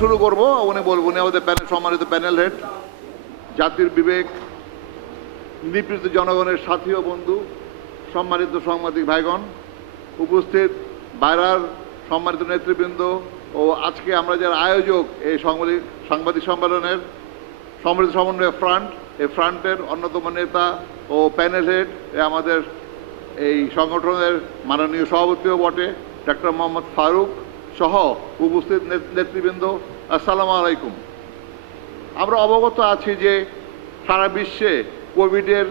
শুরু করব, উনি বলবো আমাদের সম্মানিত প্যানেল হেড, জাতির বিবেক, নিপীড়িত জনগণের সাথী ও বন্ধু, সম্মানিত সাংবাদিক ভাইগণ, উপস্থিত বাইরার সম্মানিত নেতৃবৃন্দ ও আজকে আমরা যারা আয়োজক এই সাংবাদিক সম্মেলনের সম্মিলিত সমন্বয় ফ্রন্ট, এই ফ্রন্টের অন্যতম নেতা ও প্যানেল হেড আমাদের এই সংগঠনের মাননীয় সভাপতিও বটে ডক্টর মোহাম্মদ ফারুক সহ উপস্থিত নেতৃবৃন্দ, আসসালামু আলাইকুম। আমরা অবগত আছি যে সারা বিশ্বে কোভিডের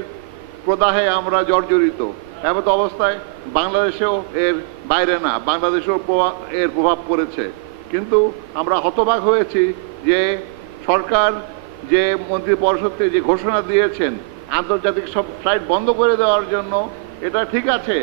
প্রদাহে আমরা জর্জরিত। এমত অবস্থায় বাংলাদেশেও এর বাইরে না, বাংলাদেশেও এর প্রভাব পড়েছে। কিন্তু আমরা হতবাক হয়েছি যে সরকার যে মন্ত্রী পরিষদকে যে ঘোষণা দিয়েছেন আন্তর্জাতিক সব ফ্লাইট বন্ধ করে দেওয়ার জন্য, এটা ঠিক আছে,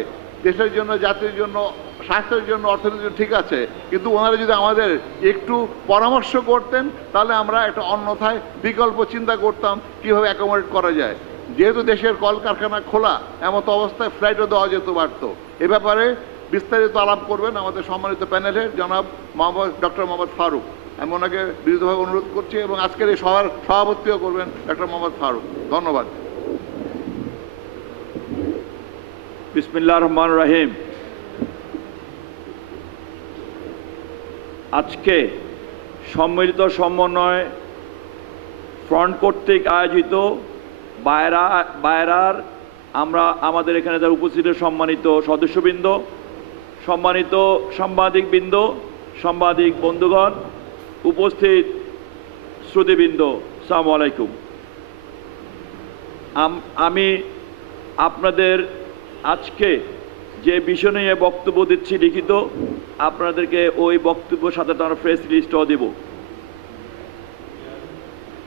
দেশের জন্য, জাতির জন্য, স্বাস্থ্যের জন্য, অর্থনীতির জন্য ঠিক আছে, কিন্তু ওনারা যদি আমাদের একটু পরামর্শ করতেন তাহলে আমরা একটা অন্যথায় বিকল্প চিন্তা করতাম কীভাবে অ্যাকোমোডেট করা যায়। যেহেতু দেশের কলকারখানা খোলা, এমত অবস্থায় ফ্লাইটও দেওয়া যেতে পারত। এ ব্যাপারে বিস্তারিত আলাপ করবেন আমাদের সম্মানিত প্যানেলের জনাব ডক্টর মোহাম্মদ ফারুক। আমি ওনাকে বিনীতভাবে অনুরোধ করছি এবং আজকের এই সভার সভাপতিও করবেন ডক্টর মোহাম্মদ ফারুক। ধন্যবাদ। বিসমিল্লাহির রহমানির রহিম। আজকে সম্মিলিত সমন্বয় ফ্রন্ট কর্তৃক আয়োজিত বায়রার আমাদের এখানে যারা উপস্থিত সম্মানিত সদস্যবৃন্দ, সম্মানিত সাংবাদিকবৃন্দ, সাংবাদিক বন্ধুগণ, উপস্থিত শ্রোতৃবৃন্দ, আসসালামু আলাইকুম। আমি আপনাদের আজকে যে বিষয় নিয়ে বক্তব্য দিচ্ছি লিখিত, আপনাদেরকে ওই বক্তব্যের সাথে আমরা প্রেস লিস্টও দেব।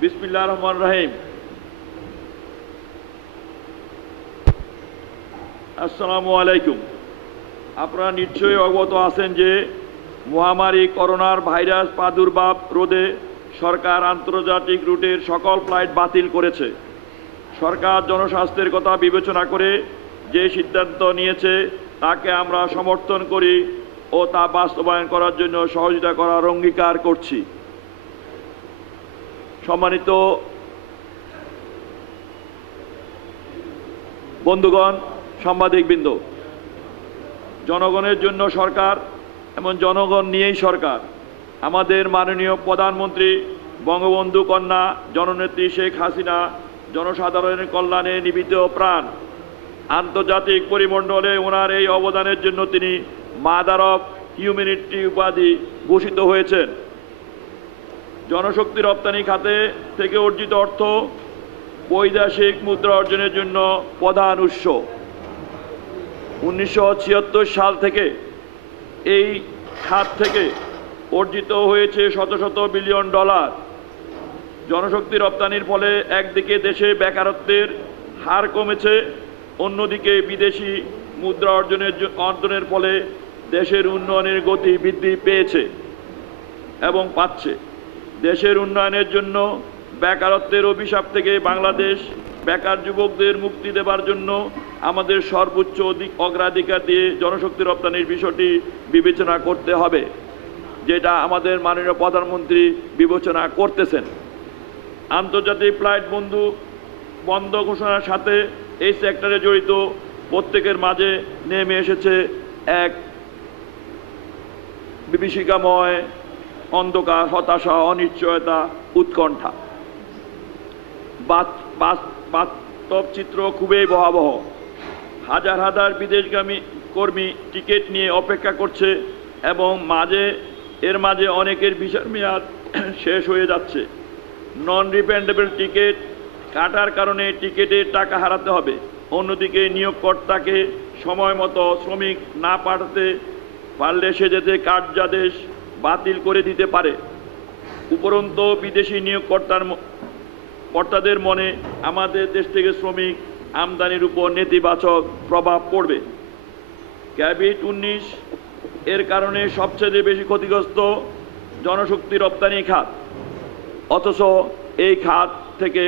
বিসমিল্লাহির রহমানির রহিম। আসসালামু আলাইকুম। আপনারা নিশ্চয়ই অবগত আছেন যে মহামারী করোনার ভাইরাস প্রাদুর্ভাব রোধে সরকার আন্তর্জাতিক রুটের সকল ফ্লাইট বাতিল করেছে। সরকার জনস্বাস্থ্যের কথা বিবেচনা করে যে সিদ্ধান্ত নিয়েছে তাকে আমরা সমর্থন করি ও তা বাস্তবায়ন করার জন্য সহযোগিতা করার অঙ্গীকার করছি। সম্মানিত বন্ধুগণ, সাংবাদিকবৃন্দ, জনগণের জন্য সরকার এবং জনগণ নিয়েই সরকার। আমাদের মাননীয় প্রধানমন্ত্রী বঙ্গবন্ধু কন্যা জননেত্রী শেখ হাসিনা জনসাধারণের কল্যাণে নিবেদিত প্রাণ। আন্তর্জাতিক পরিমণ্ডলে ওনার এই অবদানের জন্য তিনি মাদার অফ হিউম্যানিটি উপাধি ভূষিত হয়েছেন। জনশক্তি রপ্তানি খাতে থেকে অর্জিত অর্থ বৈদেশিক মুদ্রা অর্জনের জন্য প্রধান উৎস। 1976 সাল থেকে এই খাত থেকে অর্জিত হয়েছে শত শত বিলিয়ন ডলার। জনশক্তি রপ্তানির ফলে একদিকে দেশে বেকারত্বের হার কমেছে, অন্যদিকে বিদেশি মুদ্রা অর্জনের ফলে দেশের উন্নয়নের গতি বৃদ্ধি পেয়েছে এবং পাচ্ছে। দেশের উন্নয়নের জন্য বেকারত্বের অভিশাপ থেকে বাংলাদেশ বেকার যুবকদের মুক্তি দেবার জন্য আমাদের সর্বোচ্চ অগ্রাধিকার দিয়ে জনশক্তি রপ্তানির বিষয়টি বিবেচনা করতে হবে, যেটা আমাদের মাননীয় প্রধানমন্ত্রী বিবেচনা করতেছেন। আন্তর্জাতিক ফ্লাইট বন্ধ বন্ধ ঘোষণার সাথে এই সেক্টরে জড়িত প্রত্যেকের মাঝে নেমে এসেছে এক বিভীষিকাময় অন্ধকার, হতাশা, অনিশ্চয়তা, উৎকণ্ঠা। বাস্তব চিত্র খুবই ভয়াবহ। হাজার হাজার বিদেশগামী কর্মী টিকিট নিয়ে অপেক্ষা করছে এবং এর মাঝে অনেকের ভিসার মেয়াদ শেষ হয়ে যাচ্ছে। নন রিফান্ডেবল টিকিট কাটার কারণে টিকিটের টাকা হারাতে হবে। অন্যদিকে নিয়োগকর্তাকে সময় মতো শ্রমিক না পাঠাতে পারলে সে যাতে কার্যাদেশ বাতিল করে দিতে পারে। উপরন্তু বিদেশি নিয়োগকর্তাদের মনে আমাদের দেশ থেকে শ্রমিক আমদানির উপর নেতিবাচক প্রভাব পড়বে। কোভিড-19 এর কারণে সবচেয়ে বেশি ক্ষতিগ্রস্ত জনশক্তি রপ্তানি খাত, অথচ এই খাত থেকে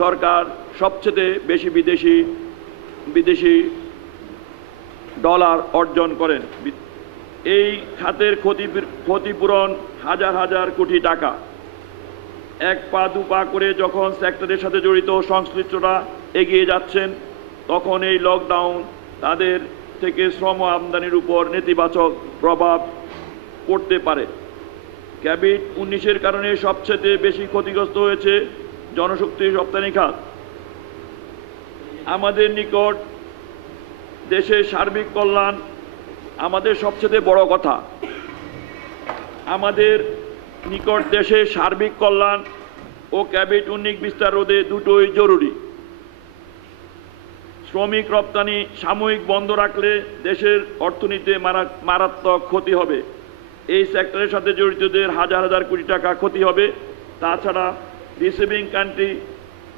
সরকার সবচেয়ে বেশি বিদেশি ডলার অর্জন করেন। এই খাতের ক্ষতিপূরণ হাজার হাজার কোটি টাকা। এক পা দু পা করে যখন সেক্টরের সাথে জড়িত সংশ্লিষ্টরা এগিয়ে যাচ্ছেন, তখন এই লকডাউন তাদের থেকে শ্রম আমদানির উপর নেতিবাচক প্রভাব পড়তে পারে। কোভিড-19 কারণে সবচেয়ে বেশি ক্ষতিগ্রস্ত হয়েছে জনশক্তি রপ্তানি খাত। আমাদের নিকট দেশের সার্বিক কল্যাণ আমাদের সবচেয়ে বড় কথা। আমাদের নিকট দেশের সার্বিক কল্যাণ ও কোভিড-19 বিস্তার রোধে দুটোই জরুরি। শ্রমিক রপ্তানি সাময়িক বন্ধ রাখলে দেশের অর্থনীতিতে মারাত্মক ক্ষতি হবে। এই সেক্টরের সাথে জড়িতদের হাজার হাজার কোটি টাকা ক্ষতি হবে। তাছাড়া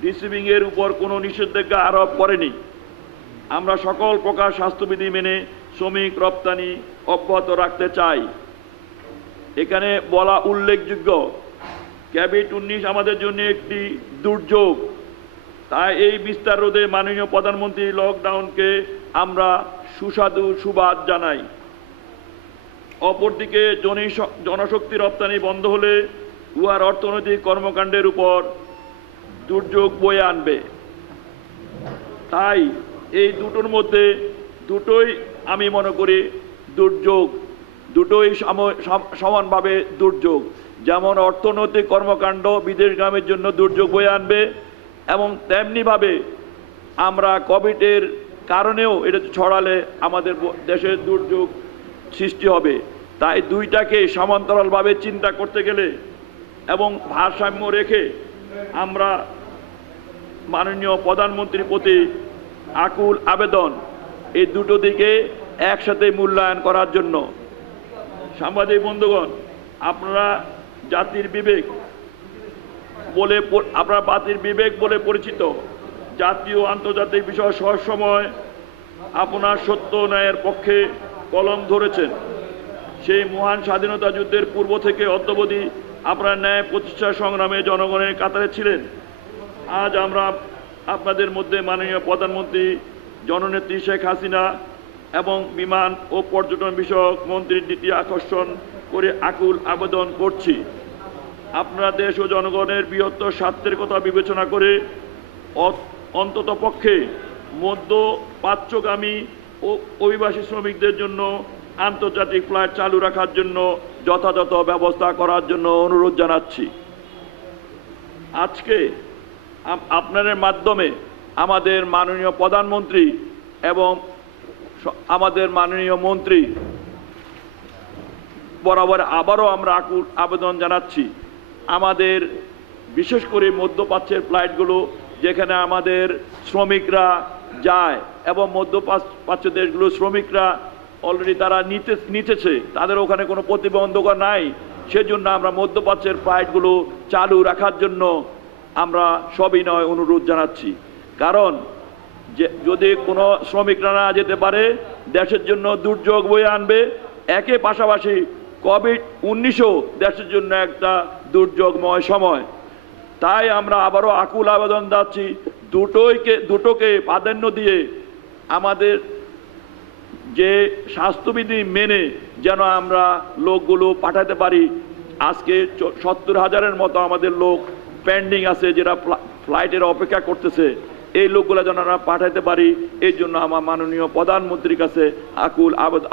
রিসিভিংয়ের উপর কোনো নিষেধাজ্ঞা আরোপ করেনি। আমরা সকল প্রকার স্বাস্থ্যবিধি মেনে শ্রমিক রপ্তানি অব্যাহত রাখতে চাই। এখানে বলা উল্লেখযোগ্য, কোভিড-19 আমাদের জন্য একটি দুর্যোগ। তাই এই বিস্তার রোধে মাননীয় প্রধানমন্ত্রী লকডাউনকে আমরা সুবাদ জানাই। অপরদিকে জনশক্তি রপ্তানি বন্ধ হলে উহার অর্থনৈতিক কর্মকাণ্ডের উপর দুর্যোগ বয়ে আনবে। তাই এই দুটোর মধ্যে দুটোই আমি মনে করি দুর্যোগ, দুটোই সমানভাবে দুর্যোগ। যেমন অর্থনৈতিক কর্মকাণ্ড বিদেশগামীর জন্য দুর্যোগ বয়ে আনবে, এবং তেমনিভাবে আমরা কোভিডের কারণেও এটা ছড়ালে আমাদের দেশের দুর্যোগ সৃষ্টি হবে। তাই দুইটাকে সমান্তরালভাবে চিন্তা করতে গেলে এবং ভারসাম্য রেখে আমরা মাননীয় প্রধানমন্ত্রীর প্রতি আকুল আবেদন এই দুটো দিকে একসাথে মূল্যায়ন করার জন্য। সাংবাদিক বন্ধুগণ, আপনারা জাতির বিবেক বলে পরিচিত। জাতীয় আন্তর্জাতিক বিষয় সবসময় আপনার সত্য ন্যায়ের পক্ষে কলম ধরেছেন। সেই মহান স্বাধীনতা যুদ্ধের পূর্ব থেকে অদ্যাবধি আপনার ন্যায় প্রতিষ্ঠা সংগ্রামে জনগণের কাতারে ছিলেন। আজ আমরা আপনাদের মধ্যে মাননীয় প্রধানমন্ত্রী জননেত্রী শেখ হাসিনা এবং বিমান ও পর্যটন বিষয়ক মন্ত্রীর নীতি আকর্ষণ করে আকুল আবেদন করছি। আপনারা দেশ ও জনগণের বৃহত্তর স্বার্থের কথা বিবেচনা করে অন্ততপক্ষে মধ্যপ্রাচ্যগামী ও অভিবাসী শ্রমিকদের জন্য আন্তর্জাতিক ফ্লাইট চালু রাখার জন্য যথাযথ ব্যবস্থা করার জন্য অনুরোধ জানাচ্ছি। আজকে আপনাদের মাধ্যমে আমাদের মাননীয় প্রধানমন্ত্রী এবং আমাদের মাননীয় মন্ত্রী বরাবর আবারও আমরা আকুল আবেদন জানাচ্ছি। আমাদের বিশেষ করে মধ্যপ্রাচ্যের ফ্লাইটগুলো যেখানে আমাদের শ্রমিকরা যায় এবং মধ্যপ্রাচ্য দেশগুলো শ্রমিকরা অলরেডি তারা নিতেছে, তাদের ওখানে কোনো প্রতিবন্ধকতা নাই, সেজন্য আমরা মধ্যপ্রাচ্যের ফ্লাইটগুলো চালু রাখার জন্য আমরা সবিনয় অনুরোধ জানাচ্ছি। কারণ যদি কোনো শ্রমিকরা না যেতে পারে দেশের জন্য দুর্যোগ বয়ে আনবে, একে পাশাপাশি কোভিড-19ও দেশের জন্য একটা দুর্যোগময় সময়। তাই আমরা আবারও আকুল আবেদন যাচ্ছি দুটোকে প্রাধান্য দিয়ে আমাদের যে স্বাস্থ্যবিধি মেনে যেন আমরা লোকগুলো পাঠাতে পারি। আজকে 70,000-এর মতো আমাদের লোক পেন্ডিং আছে, যারা ফ্লাইটের অপেক্ষা করতেছে, এই লোকগুলো যেন আমরা পাঠাতে পারি, এই জন্য আমার মাননীয় প্রধানমন্ত্রীর কাছে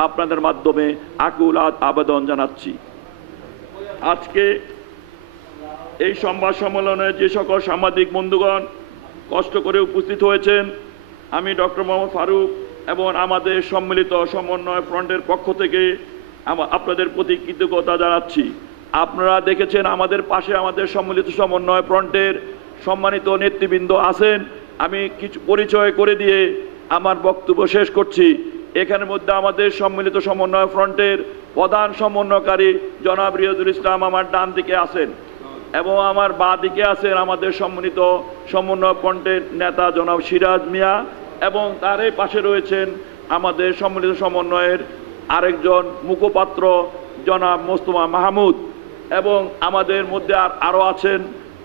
আপনাদের মাধ্যমে আকুল আবেদন জানাচ্ছি। আজকে এই সংবাদ সম্মেলনে যে সকল সাংবাদিক বন্ধুগণ কষ্ট করে উপস্থিত হয়েছেন, আমি ডক্টর মোহাম্মদ ফারুক এবং আমাদের সম্মিলিত সমন্বয় ফ্রন্টের পক্ষ থেকে আপনাদের প্রতি কৃতজ্ঞতা জানাচ্ছি। আপনারা দেখেছেন আমাদের পাশে আমাদের সম্মিলিত সমন্বয় ফ্রন্টের সম্মানিত নেতৃবৃন্দ আছেন। আমি কিছু পরিচয় করে দিয়ে আমার বক্তব্য শেষ করছি। এখানের মধ্যে আমাদের সম্মিলিত সমন্বয় ফ্রন্টের প্রধান সমন্বয়কারী জনাব রিয়াজুল ইসলাম আমার ডান দিকে আছেন এবং আমার বাঁ দিকে আছেন আমাদের সম্মিলিত সমন্বয় ফ্রন্টের নেতা জনাব সিরাজ মিয়া, এবং তারই পাশে রয়েছেন আমাদের সম্মিলিত সমন্বয়ের আরেকজন মুখপাত্র জনাব মোস্তফা মাহমুদ, এবং আমাদের মধ্যে আরও আছেন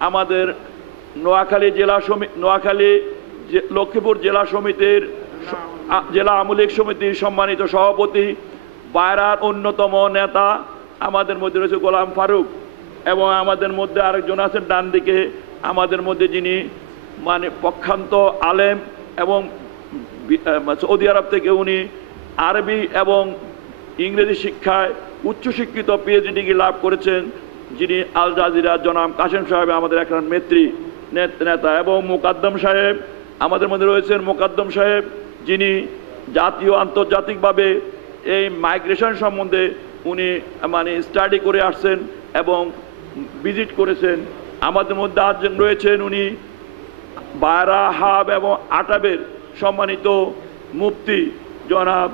আমাদের লক্ষ্মীপুর জেলা সমিতির জেলা আওয়ামী লীগ সমিতির সম্মানিত সভাপতি, বায়রার অন্যতম নেতা আমাদের মধ্যে রয়েছে গোলাম ফারুক, এবং আমাদের মধ্যে আরেকজন আছেন ডান দিকে আমাদের মধ্যে যিনি প্রখ্যাত আলেম এবং সৌদি আরব থেকে উনি আরবি এবং ইংরেজি শিক্ষায় উচ্চশিক্ষিত পিএইচডি ডিগ্রি লাভ করেছেন, যিনি আল জাজিরা জনাব কাশেম সাহেব আমাদের একজন নেতা, এবং মোকাদ্দম সাহেব আমাদের মধ্যে রয়েছেন মোকাদ্দম সাহেব, যিনি জাতীয় আন্তর্জাতিকভাবে এই মাইগ্রেশন সম্বন্ধে উনি স্টাডি করে আসছেন এবং ভিজিট করেছেন। আমাদের মধ্যে আরেকজন রয়েছেন উনি বায়রা, হাব এবং আটাবের সম্মানিত মুফতি জনাব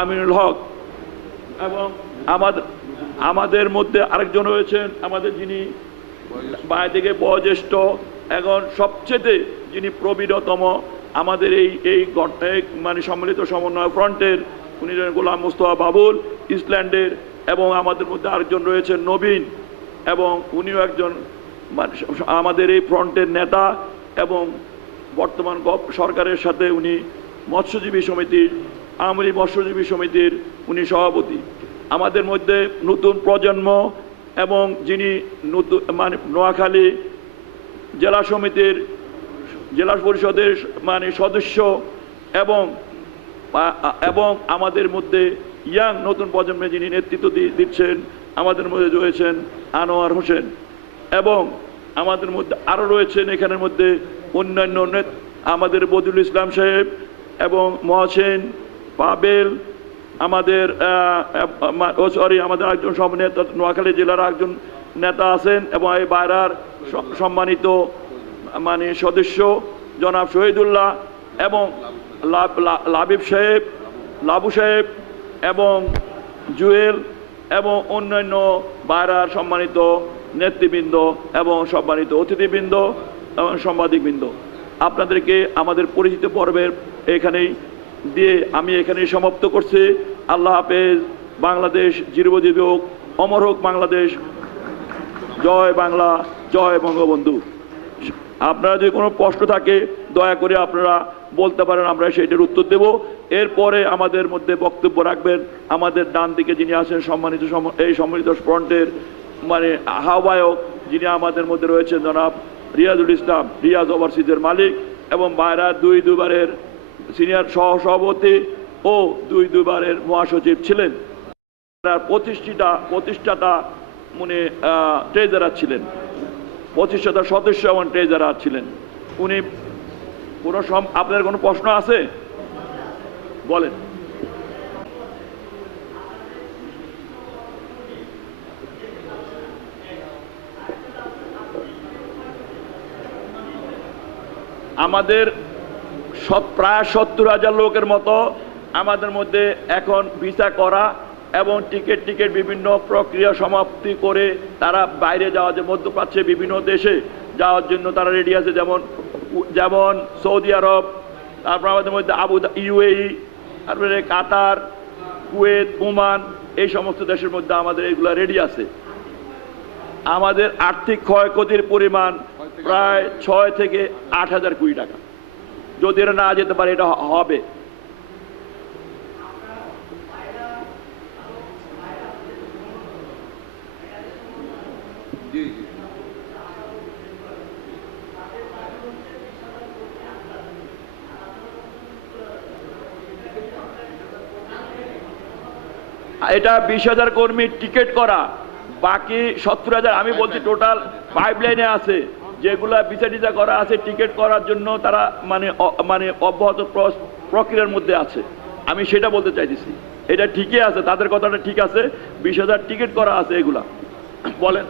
আমিনুল হক, এবং আমাদের মধ্যে আরেকজন রয়েছেন আমাদের যিনি বাইরে থেকে বয়োজ্যেষ্ঠ এখন সবচেয়ে যিনি প্রবীণতম আমাদের এই সম্মিলিত সমন্বয় ফ্রন্টের, উনি গোলাম মুস্তফা বাবুল ইসল্যান্ডের, এবং আমাদের মধ্যে আরেকজন রয়েছেন নবীন, এবং উনিও একজন আমাদের এই ফ্রন্টের নেতা, এবং বর্তমান সরকারের সাথে উনি মৎস্যজীবী সমিতির আওয়ামী লীগ মৎস্যজীবী সমিতির উনি সভাপতি। আমাদের মধ্যে নতুন প্রজন্ম এবং যিনি নতুন নোয়াখালী জেলা সমিতির জেলা পরিষদের সদস্য, এবং আমাদের মধ্যে ইয়াং নতুন প্রজন্মে যিনি নেতৃত্ব দিচ্ছেন আমাদের মধ্যে রয়েছেন আনোয়ার হোসেন, এবং আমাদের মধ্যে আরও রয়েছেন এখানের মধ্যে অন্যান্য আমাদের বদিউল ইসলাম সাহেব এবং মহসেন পাবেল, আমাদের আমাদের একজন নেতা নোয়াখালী জেলার একজন নেতা আছেন, এবং এই বাইরার সম্মানিত সদস্য জনাব শহীদুল্লাহ, এবং লাবু সাহেব এবং জুয়েল, এবং অন্যান্য বাইরার সম্মানিত নেতৃবৃন্দ এবং সম্মানিত অতিথিবৃন্দ এবং সাংবাদিকবৃন্দ, আপনাদেরকে আমাদের পরিচিত পর্বের এখানেই দিয়ে আমি এখানেই সমাপ্ত করছি। আল্লাহ হাফেজ। বাংলাদেশ চিরজীবী হোক, অমর হোক বাংলাদেশ। জয় বাংলা, জয় বঙ্গবন্ধু। আপনারা যদি কোনো প্রশ্ন থাকে দয়া করে আপনারা বলতে পারেন, আমরা সেইটার উত্তর দেব। এরপরে আমাদের মধ্যে বক্তব্য রাখবেন আমাদের ডান দিকে যিনি আছেন সম্মানিত এই সম্মিলিত ফ্রন্টের আহ্বায়ক, যিনি আমাদের মধ্যে রয়েছেন জনাব রিয়াজুল ইসলাম, রিয়াজ ওভারসিজের মালিক, এবং বাইরা দুইবারের সিনিয়র সহসভাপতি ও দুইবারের মহাসচিব ছিলেন। প্রতিষ্ঠাতা ট্রেজারার ছিলেন, প্রতিষ্ঠাতা সদস্য এবং ট্রেজারার ছিলেন উনি। আপনার কোনো প্রশ্ন আছে বলেন। আমাদের প্রায় 70,000 লোকের মতো আমাদের মধ্যে এখন ভিসা করা এবং টিকিট বিভিন্ন প্রক্রিয়া সমাপ্তি করে তারা বাইরে যাওয়া, যে মধ্যপ্রাচ্যে বিভিন্ন দেশে যাওয়ার জন্য তারা রেডি আছে, যেমন সৌদি আরব, তারপর আমাদের মধ্যে ইউএই, তারপরে কাতার, কুয়েত, ওমান, এই সমস্ত দেশের মধ্যে আমাদের এগুলো রেডি আছে। আমাদের আর্থিক ক্ষয়ক্ষতির পরিমাণ প্রায় 6 থেকে 8,000 কোটি টাকা। যদি এটা না যেতে পারে এটা হবে। এটা 20,000 কর্মীর টিকিট করা, বাকি 70,000 আমি বলছি টোটাল পাইপলাইনে আছে, যেগুলা ভিসা টিসা করা আছে টিকিট করার জন্য তারা মানে অব্যাহত প্রক্রিয়ার মধ্যে আছে। আমি সেটা বলতে চাইতেছি, এটা ঠিকই আছে, তাদের কথাটা ঠিক আছে, 20,000 টিকিট করা আছে এগুলা। বলেন।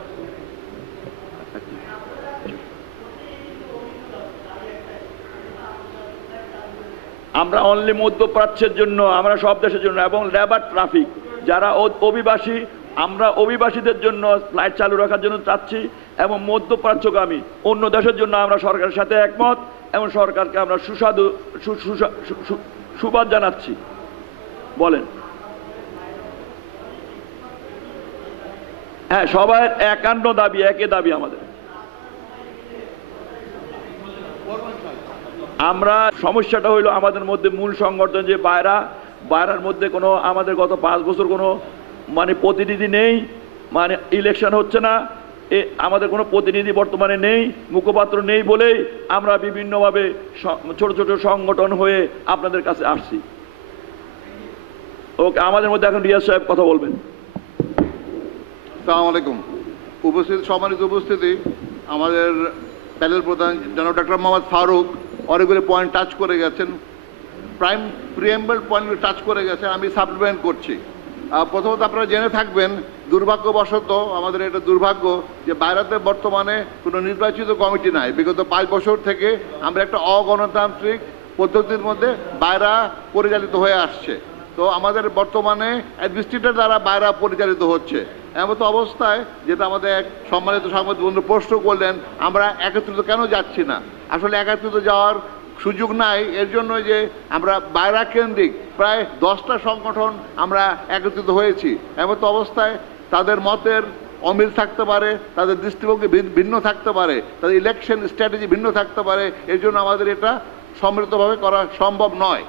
আমরা অনলি মধ্যপ্রাচ্যের জন্য, আমরা সব দেশের জন্য, এবং লেবার ট্রাফিক যারা অভিবাসী, আমরা অভিবাসীদের জন্য ফ্লাইট চালু রাখার জন্য চাচ্ছি, এবং মধ্যপ্রাচ্যগামী অন্য দেশের জন্য আমরা সরকারের সাথে একমত, এবং সরকারকে আমরা সুবাদ জানাচ্ছি। বলেন। হ্যাঁ, সবাই একান্ন দাবি, একই দাবি আমাদের। আমরা সমস্যাটা হইলো আমাদের মধ্যে মূল সংগঠন যে বাইরার মধ্যে কোনো আমাদের গত 5 বছর কোনো মানে প্রতিনিধি নেই, মানে ইলেকশন হচ্ছে না, আমাদের কোনো প্রতিনিধি বর্তমানে নেই, মুখপাত্র নেই বলেই আমরা বিভিন্নভাবে ছোট ছোট সংগঠন হয়ে আপনাদের কাছে আসছি। ওকে, আমাদের মধ্যে এখন রিয়াজ সাহেব কথা বলবেন। আসসালামু আলাইকুম। সম্মানিত উপস্থিতি, আমাদের প্যানেল প্রধান জনাব ডক্টর মোহাম্মদ ফারুক অনেকগুলো পয়েন্ট টাচ করে গেছেন, প্রিএম্বল পয়েন্টগুলো টাচ করে গেছেন, আমি সাপ্লিমেন্ট করছি। প্রথমত আপনারা জেনে থাকবেন, দুর্ভাগ্যবশত আমাদের এটা দুর্ভাগ্য যে বাইরেতে বর্তমানে কোনো নির্বাচিত কমিটি নাই। বিগত 5 বছর থেকে আমরা একটা অগণতান্ত্রিক পদ্ধতির মধ্যে বাইরা পরিচালিত হয়ে আসছে। তো আমাদের বর্তমানে অ্যাডমিনিস্ট্রেটর দ্বারা বাইরা পরিচালিত হচ্ছে। এমতো অবস্থায়, যেটা আমাদের এক সম্মানিত সাংবাদিক বন্ধু প্রশ্ন করলেন, আমরা একত্রিত কেন যাচ্ছি না? আসলে একত্রিত যাওয়ার সুযোগ নাই, এর জন্য যে আমরা বাইরা কেন্দ্রিক প্রায় 10টা সংগঠন আমরা একত্রিত হয়েছি। এমতো অবস্থায় তাদের মতের অমিল থাকতে পারে, তাদের দৃষ্টিভঙ্গি ভিন্ন থাকতে পারে, তাদের ইলেকশন স্ট্র্যাটেজি ভিন্ন থাকতে পারে, এর জন্য আমাদের এটা সম্মিলিতভাবে করা সম্ভব নয়।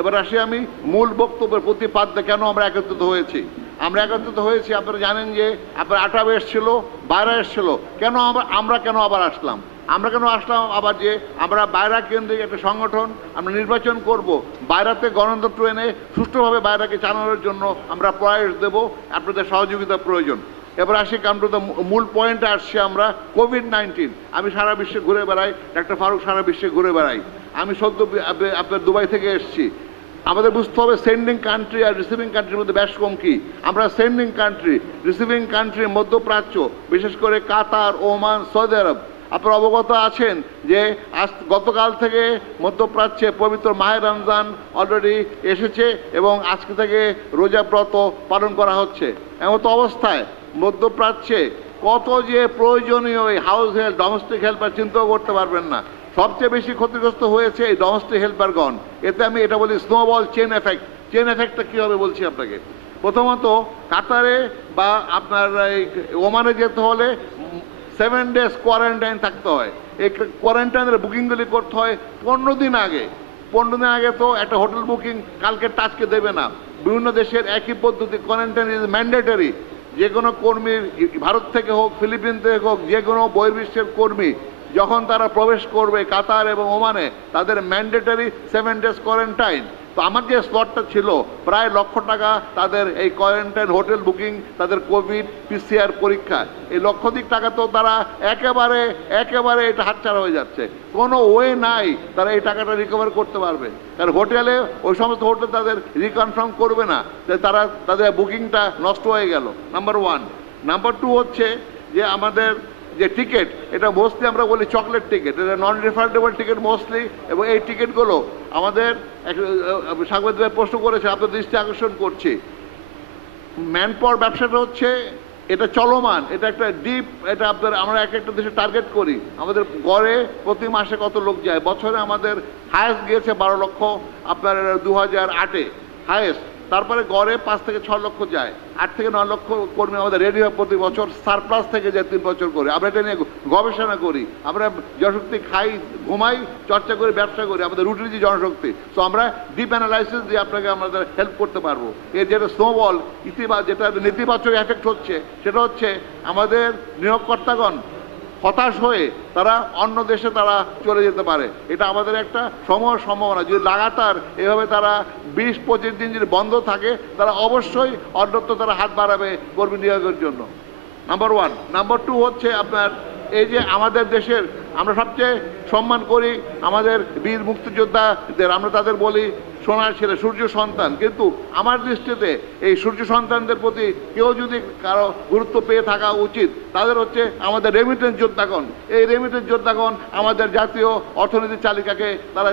এবার আসি আমি মূল বক্তব্যের প্রতিপাদ্যে কেন আমরা একত্রিত হয়েছি। আমরা একত্রিত হয়েছি, আপনারা জানেন যে আপনার আটাবে এসছিল, বাইরা এসছিল, কেন আমরা কেন আবার আসলাম? আমরা কেন আসলাম আবার? যে আমরা বাইরা কেন্দ্রিক একটা সংগঠন, আমরা নির্বাচন করব, বাইরাতে গণতন্ত্র এনে সুষ্ঠুভাবে বাইরাকে চালানোর জন্য আমরা প্রয়াস দেব, আপনাদের সহযোগিতা প্রয়োজন। এবার আসি কামটা মূল পয়েন্টে আসছি আমরা, কোভিড-19। আমি সারা বিশ্বে ঘুরে বেড়াই, ডাক্তার ফারুক সারা বিশ্বে ঘুরে বেড়াই, আমি সদ্য আপনার দুবাই থেকে এসেছি। আমাদের বুঝতে হবে সেন্ডিং কান্ট্রি আর রিসিভিং কান্ট্রির মধ্যে বেশ কম কি। আমরা সেন্ডিং কান্ট্রি, রিসিভিং কান্ট্রি মধ্যপ্রাচ্য, বিশেষ করে কাতার, ওমান, সৌদি আরব। আপনারা অবগত আছেন যে গতকাল থেকে মধ্যপ্রাচ্যে পবিত্র মাহে রমজান অলরেডি এসেছে এবং আজকে থেকে রোজা ব্রত পালন করা হচ্ছে। এমতো অবস্থায় মধ্যপ্রাচ্যে কত যে প্রয়োজনীয় এই হাউস হেল্প, ডোমেস্টিক হেল্পার চিন্তাও করতে পারবেন না। সবচেয়ে বেশি ক্ষতিগ্রস্ত হয়েছে এই ডোমেস্টিক হেল্পারগণ। এতে আমি এটা বলি স্নোবল চেন এফেক্ট। চেন এফেক্টটা কীভাবে বলছি আপনাকে? প্রথমত কাতারে বা আপনার এই ওমানে যেতে হলে 7 ডেজ কোয়ারেন্টাইন থাকতে হয়। এই কোয়ারেন্টাইনের বুকিংগুলি করতে হয় 15 দিন আগে। 15 দিন আগে তো একটা হোটেল বুকিং কালকে টাচকে দেবে না। বিভিন্ন দেশের একই পদ্ধতি, কোয়ারেন্টাইন ইজ ম্যান্ডেটরি। যে কোনো কর্মীর, ভারত থেকে হোক, ফিলিপিন থেকে হোক, যে কোনো বহির্বিশ্বের কর্মী যখন তারা প্রবেশ করবে কাতার এবং ওমানে, তাদের ম্যান্ডেটরি 7 ডেজ কোয়ারেন্টাইন। তো আমার যে স্লটটা ছিল প্রায় $1,00,000 তাদের এই কোয়ারেন্টাইন হোটেল বুকিং, তাদের কোভিড PCR পরীক্ষা, এই লক্ষাধিক টাকা তো তারা একেবারে এটা হাতছাড়া হয়ে যাচ্ছে। কোনো ওয়ে নাই তারা এই টাকাটা রিকভার করতে পারবে। কারণ হোটেলে ওই সমস্ত হোটেল তাদের রিকনফার্ম করবে না যে তারা তাদের বুকিংটা নষ্ট হয়ে গেল, নাম্বার 1। নাম্বার 2 হচ্ছে যে আমাদের যে টিকিট, এটা মোস্টলি আমরা বলি চকলেট টিকিট, এটা নন রিফান্ডেবল টিকিট মোস্টলি। এবং এই টিকিটগুলো আমাদের সাংবাদিক প্রশ্ন করেছে, আপনার দৃষ্টি আকর্ষণ করছি, ম্যান পাওয়ার ব্যবসাটা হচ্ছে এটা চলমান, এটা একটা ডিপ, এটা আপনার আমরা এক একটা দেশে টার্গেট করি। আমাদের গড়ে প্রতি মাসে কত লোক যায়, বছরে আমাদের হায়েস্ট গিয়েছে 12 লক্ষ আপনার 2008-এ হায়েস্ট। তারপরে গড়ে 5 থেকে 6 লক্ষ যায়, 8 থেকে 9 লক্ষ কর্মী আমাদের রেডি হয় প্রতি বছর, সারপ্লাস থেকে যায় 3 বছর করে। আমরা এটা নিয়ে গবেষণা করি, আমরা জনশক্তি খাই, ঘুমাই, চর্চা করি, ব্যবসা করি, আমাদের রুটিন যে জনশক্তি। তো আমরা ডিপ অ্যানালাইসিস দিয়ে আপনাকে আমাদের হেল্প করতে পারবো। এর যেটা স্নোবল যেটা নেতিবাচক এফেক্ট হচ্ছে, সেটা হচ্ছে আমাদের নিয়োগকর্তাগণ হতাশ হয়ে তারা অন্য দেশে তারা চলে যেতে পারে। এটা আমাদের একটা সম্ভাবনা। যদি লাগাতার এভাবে তারা 20-25 দিন যদি বন্ধ থাকে, তারা অবশ্যই অন্যত্র তারা হাত বাড়াবে কর্মী নিয়োগের জন্য। নাম্বার 1। নাম্বার 2 হচ্ছে আপনার এই যে আমাদের দেশের আমরা সবচেয়ে সম্মান করি আমাদের বীর মুক্তিযোদ্ধাদের, আমরা তাদের বলি সোনার ছেলে, সূর্য সন্তান। কিন্তু আমার দৃষ্টিতে এই সূর্য সন্তানদের প্রতি কেউ যদি কারো গুরুত্ব পেয়ে থাকা উচিত, তাদের হচ্ছে আমাদের রেমিটেন্স যোদ্ধাগণ। এই রেমিটেন্স যোদ্ধাগণ আমাদের জাতীয় অর্থনীতির চালিকাকে তারা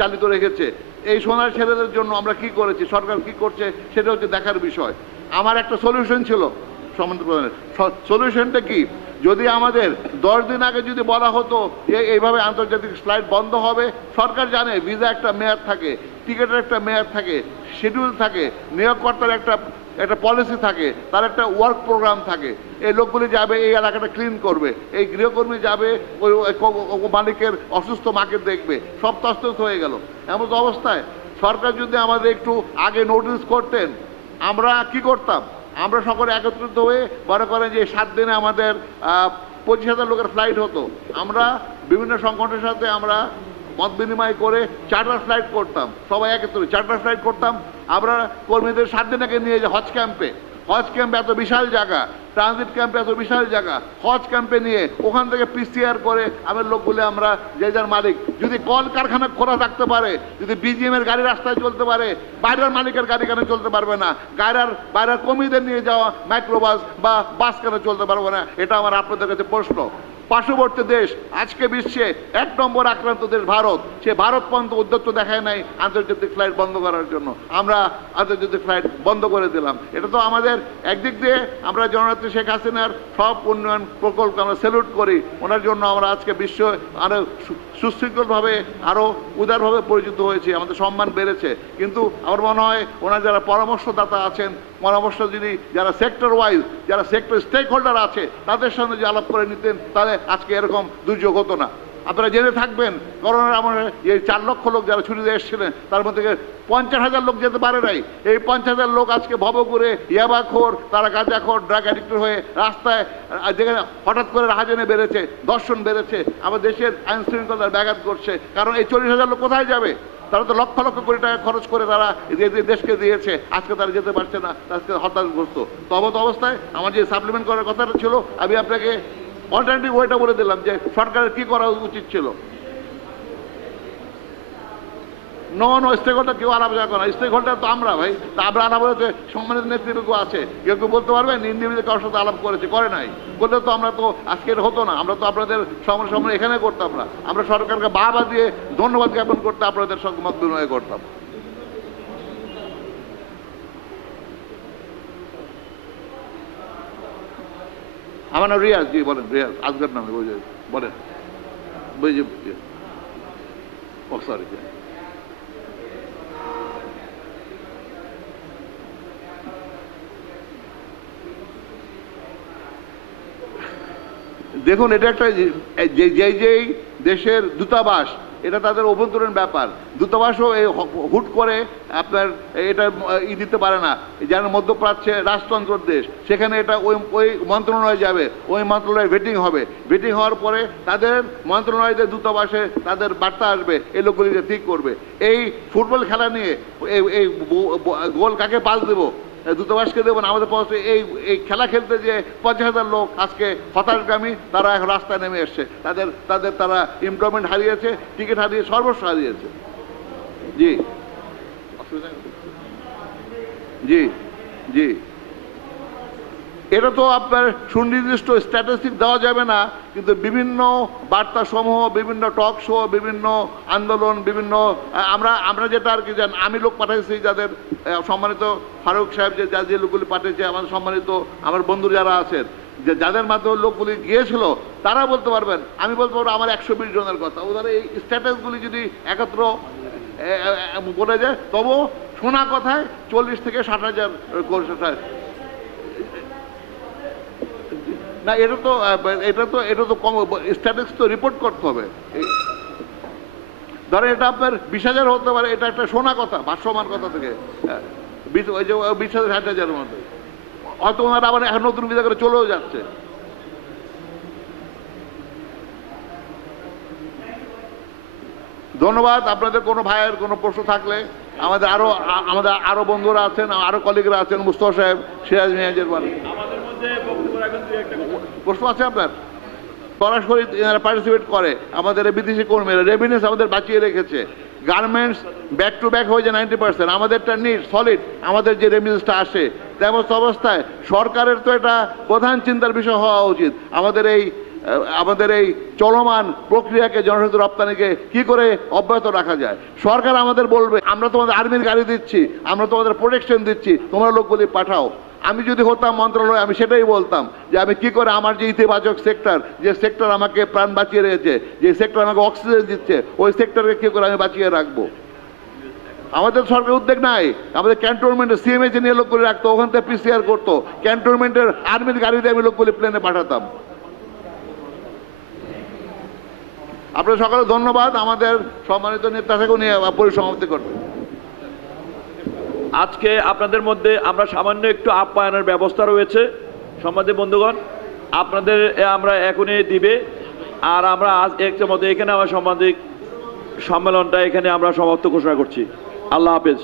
চালিত রেখেছে। এই সোনার ছেলেদের জন্য আমরা কি করেছি, সরকার কি করছে, সেটা হচ্ছে দেখার বিষয়। আমার একটা সলিউশন ছিল সম্মানিত প্রধানের। সলিউশনটা কি? যদি আমাদের 10 দিন আগে যদি বলা হতো যে এইভাবে আন্তর্জাতিক ফ্লাইট বন্ধ হবে, সরকার জানে ভিসা একটা মেয়াদ থাকে, টিকিটের একটা মেয়াদ থাকে, শিডিউল থাকে, নিয়োগকর্তার একটা পলিসি থাকে, তার একটা ওয়ার্ক প্রোগ্রাম থাকে। এই লোকগুলি যাবে, এই এলাকাটা ক্লিন করবে, এই গৃহকর্মী যাবে ওই মালিকের অসুস্থ মাকে দেখবে, সব তস্তস্ত হয়ে গেল। এমন অবস্থায় সরকার যদি আমাদের একটু আগে নোটিস করতেন, আমরা কি করতাম? আমরা সকলে একত্রিত হয়ে মনে করেন যে 7 দিনে আমাদের 25,000 লোকের ফ্লাইট হতো। আমরা বিভিন্ন সংগঠনের সাথে আমরা মত বিনিময় করে চার্টার ফ্লাইট করতাম, সবাই একত্রে চার্টার ফ্লাইট করতাম। আমরা কর্মীদের 7 দিন আগে নিয়ে যাই হজ ক্যাম্পে। হজ ক্যাম্প এত বিশাল জায়গা, ট্রানজিট ক্যাম্পে এত বিশাল জায়গা, হজ ক্যাম্পে নিয়ে ওখান থেকে পিসিআর করে আমার লোকগুলো আমরা যে যার মালিক, যদি কল কারখানা খোলা থাকতে পারে, যদি বিজিএমের গাড়ি রাস্তায় চলতে পারে, বাইরের মালিকের গাড়ি কেন চলতে পারবে না? বাইরের কর্মীদের নিয়ে যাওয়া মাইক্রোবাস বা বাস কেন চলতে পারবে না? এটা আমার আপনাদের কাছে প্রশ্ন। পার্শ্ববর্তী দেশ, আজকে বিশ্বে 1 নম্বর আক্রান্ত দেশ ভারত, সে ভারত পর্যন্ত উদ্যোগ দেখায় নাই আন্তর্জাতিক ফ্লাইট বন্ধ করার জন্য। আমরা আন্তর্জাতিক ফ্লাইট বন্ধ করে দিলাম। এটা তো আমাদের একদিক দিয়ে আমরা জননেত্রী শেখ হাসিনার সব উন্নয়ন প্রকল্প আমরা স্যালুট করি। ওনার জন্য আমরা আজকে বিশ্ব আরও সুশৃঙ্খলভাবে আরও উদারভাবে পরিচিত হয়েছি, আমাদের সম্মান বেড়েছে। কিন্তু আমার মনে হয় ওনার যারা পরামর্শদাতা আছেন, পরামর্শ যদি যারা সেক্টর ওয়াইজ, যারা সেক্টর স্টেক হোল্ডার আছে, তাদের সঙ্গে যে আলাপ করে নিতেন, তাহলে আজকে এরকম দুর্যোগ হতো না। আপনারা জেনে থাকবেন করোনার আমলে এই 4 লক্ষ লোক যারা ছুটিতে এসেছিলেন, তার মধ্যে 50,000 লোক যেতে পারে নাই। এই 50,000 লোক আজকে ভবঘুরে ইয়াবাখোর, তারা গাঁজাখোর, ড্রাগ অ্যাডিক্টেড হয়ে রাস্তায়, যেখানে হঠাৎ করে রাহাজানে বেড়েছে, দর্শন বেড়েছে, আমার দেশের আইন শৃঙ্খলার ব্যাঘাত করছে। কারণ এই 40,000 লোক কোথায় যাবে? তারা তো লক্ষ লক্ষ কোটি টাকা খরচ করে তারা দেশকে দিয়েছে, আজকে তারা যেতে পারছে না, আজকে হতাশগ্রস্ত। তবত অবস্থায় আমার যে সাপ্লিমেন্ট করার কথাটা ছিল, আমি আপনাকে অল্টারনেটিভ ওয়েটা বলে দিলাম যে সরকারের কি করা উচিত ছিল। নো স্টেক হোল্ডার কেউ আলাপ করে না, স্টেক হোল্ডার তো আমরা ভাই। তা আমরা আলাপ করেছে, সম্মানিত নেতৃত্ব আছে, কেউ কেউ বলতে পারবেন ইন্ডিভিজুয়াল কারোর সাথে আলাপ করেছে, করে নাই। বললে তো আমরা তো আজকের হতো না, আমরা তো আপনাদের সামনে এখানে করতাম না। আমরা সরকারকে বাহবা দিয়ে ধন্যবাদ জ্ঞাপন করতে আপনাদের সঙ্গে মত বিনিময় করতাম। আমার নাম রিয়াজ। জি বলেন, রিয়াজ আজকের নামে বলেন। ও সরি। দেখুন, এটা একটা যেই দেশের দূতাবাস, এটা তাদের অভ্যন্তরীণ ব্যাপার। দূতাবাসও এই হুট করে আপনার এটা দিতে পারে না। যেন মধ্যপ্রাচ্যে রাজতন্ত্র দেশ, সেখানে এটা ওই মন্ত্রণালয়ে যাবে, ওই মন্ত্রণালয়ে ভেটিং হবে। ভেটিং হওয়ার পরে তাদের মন্ত্রণালয়দের দূতাবাসে তাদের বার্তা আসবে, এই লোকগুলিকে ঠিক করবে। এই ফুটবল খেলা নিয়ে এই গোল কাকে পাস দেবো, দূতাবাসকে দেবো না, আমাদের এই খেলা খেলতে যে 50,000 লোক আজকে হতাশগামী, তারা এখন রাস্তায় নেমে এসছে। তারা এমপ্লয়মেন্ট হারিয়েছে, টিকিট হারিয়ে, সর্বস্ব হারিয়েছে। জি জি জি, এটা তো আপনার সুনির্দিষ্ট স্ট্যাটিস্টিক দেওয়া যাবে না, কিন্তু বিভিন্ন বার্তা সমূহ, বিভিন্ন টক শো, বিভিন্ন আন্দোলন, বিভিন্ন আমরা যেটা আর কি জান, আমি লোক পাঠাইছি যাদের সম্মানিত ফারুক সাহেব যে লোকগুলি পাঠিয়েছে, আমাদের সম্মানিত আমার বন্ধু যারা আছেন, যে যাদের মাধ্যমে লোকগুলি গিয়েছিল, তারা বলতে পারবেন। আমি বলতে পারবো আমার 120 জনের কথা। ওদের এই স্ট্যাটাসগুলি যদি একত্র বলে যায়, তবুও শোনা কথায় 40 থেকে 60,000 না। এটা তো কম, স্ট্যাটিস্টিক্স তো রিপোর্ট করতে হবে। ধরেন এটা আপনার 20,000 হতে পারে, এটা একটা শোনা কথা, ভাষ্যমান কথা থেকে। ওই যে 20,000 60,000-এর মধ্যে হয়তো ওনারা আবার এখন নতুন ভিসা করে চলেও যাচ্ছে। ধন্যবাদ। আপনাদের কোনো ভাইয়ের কোনো প্রশ্ন থাকলে আমাদের আরো বন্ধুরা আছেন, আরো কলিগরা আছেন, মুস্তফা সাহেব, সিরাজ মিয়াজের বারে আমাদের মধ্যে বক্তব্য রাখেন দুই একটা কথা। প্রশ্ন আছে আপনার? সরাসরি পার্টিসিপেট করে আমাদের এই বিদেশি কর্মীরা, রেভিনিউস আমাদের বাঁচিয়ে রেখেছে। গার্মেন্টস ব্যাক টু ব্যাক হয়ে যায় 90%, আমাদেরটা নিট সলিড, আমাদের যে রেভিনিউসটা আসে। তেমন অবস্থায় সরকারের তো এটা প্রধান চিন্তার বিষয় হওয়া উচিত, আমাদের এই চলমান প্রক্রিয়াকে, জনশক্তি রপ্তানিকে কি করে অব্যাহত রাখা যায়। সরকার আমাদের বলবে আমরা তোমাদের আর্মির গাড়ি দিচ্ছি, আমরা তোমাদের প্রোটেকশন দিচ্ছি, তোমরা লোকগুলি পাঠাও। আমি যদি হতাম মন্ত্রণালয়, আমি সেটাই বলতাম যে আমি কি করে আমার যে ইতিবাচক সেক্টর, যে সেক্টর আমাকে প্রাণ বাঁচিয়ে রেখেছে, যে সেক্টর আমাকে অক্সিজেন দিচ্ছে, ওই সেক্টরকে কি করে আমি বাঁচিয়ে রাখবো। আমাদের সরকার উদ্যোগ নাই, আমাদের ক্যান্টনমেন্টে সিএমএইচ নিয়ে লোকগুলি রাখতো, ওখান থেকে পিসিআর করতো, ক্যান্টনমেন্টের আর্মির গাড়িতে আমি লোকগুলি প্লেনে পাঠাতাম। আপনার সকালে ধন্যবাদ। আমাদের সম্মানিত নেতাকে নিয়ে পরিসমাপ্তি করবেন। আজকে আপনাদের মধ্যে আমরা সামান্য একটু আপ্যায়নের ব্যবস্থা রয়েছে। সম্মানিত বন্ধুগণ, আপনাদের আমরা এখনই দিবে, আর আমরা আজ একটা মধ্যে এখানে আমার সাংবাদিক সম্মেলনটা এখানে আমরা সমাপ্ত ঘোষণা করছি। আল্লাহ হাফেজ।